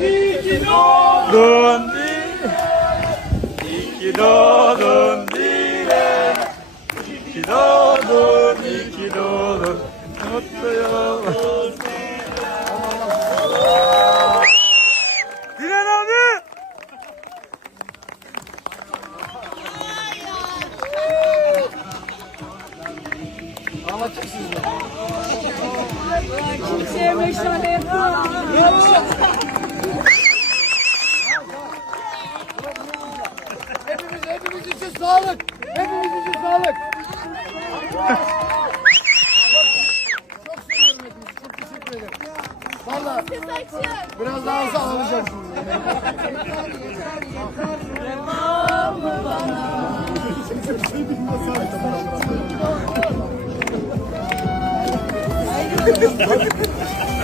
İyi ki doğdun İyi ki doğdun Dile İyi ki doğdun İyi ki doğdun Mutlu yıllar Dilan abi Kimseye meşale yapma. Sağlık. Hepimiz için sağlık. Çok seviyorum hepinizi. Çok teşekkür ederim. Valla biraz daha olsa ağlayacaksınız.